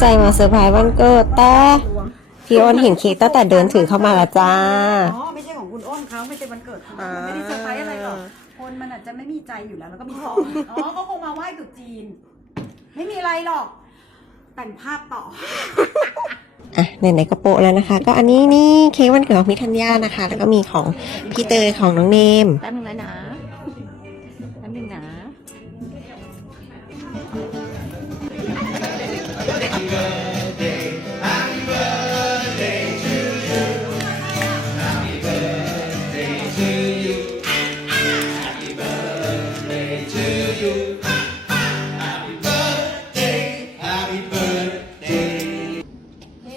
ใจมาเซอร์ไพรส์วันเกิดแต่พี่อ้นเห็นเค้กตั้งแต่เดินถือเข้ามาแล้วจ้า อ๋อไม่ใช่ของคุณอ้นเขาไม่ใช่วันเกิดเขามันไม่ได้เซอร์ไพรส์อะไรหรอกคนมันอาจจะไม่มีใจอยู่แล้ว แล้วก็มีของอ๋อก็คงมาไหว้ตรุษจีน ไม่มีอะไรหรอกแต่งภาพต่ออะไหนๆก็โปะแล้วนะคะ ก็อันนี้นี่เค้กวันเกิดของพี่ธัญญานะคะ แล้วก็มีของพี่เตยของน้องเนมแป๊บนึงนะนะแป๊บนึงนะ เฮ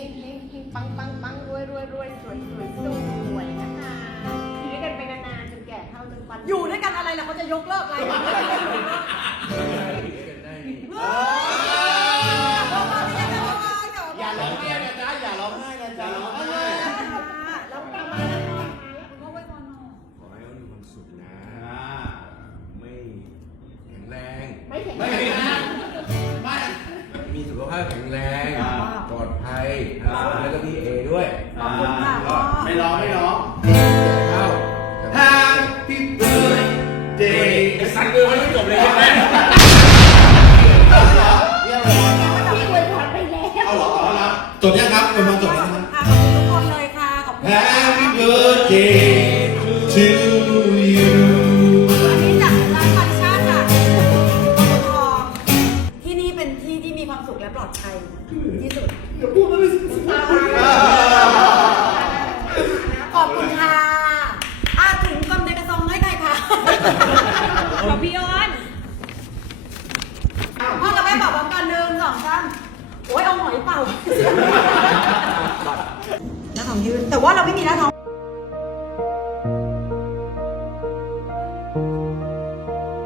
งเฮงเฮงปังปังปังรวยรวยรวยสวยสวยสวยนะคะอยู่ด้วยกันไปนานๆจนแก่เท่าจนฟันอยู่ด้วยกันอะไรล่ะเขาจะยกเลิกอะไร ไม่แข็งไม่แรแข็งงแรงไม่มีสุขภาพแข็งแรงปลอดภัยแล้วก็พี่เอด้วยขอบคุณค่ะพ่อ ไม่ร้องไม่ร้อง เข้า Happy birthday ไอ้สันเกินไม่จบเลยใช่ไหมพี่อวยพรไปแล้ว เอาเหรอเอาเหรอจบยังครับเป็นมาจบแล้วนะครับ ค่ะขอบคุณทุกคนเลยค่ะ ขอบคุณค่ะ Happy birthday to ความสุขและปลอดภัยที่สุดขอบคุณค่ะอะถึงกำเดกระซองให้ใครคะขอพี่อ้อนพ่อกับแม่บอกพร้อมกันหนึ่งสองสามโอ้ยเอาหอยเป่าหน้าท้องยืนแต่ว่าเราไม่มีหน้าท้อง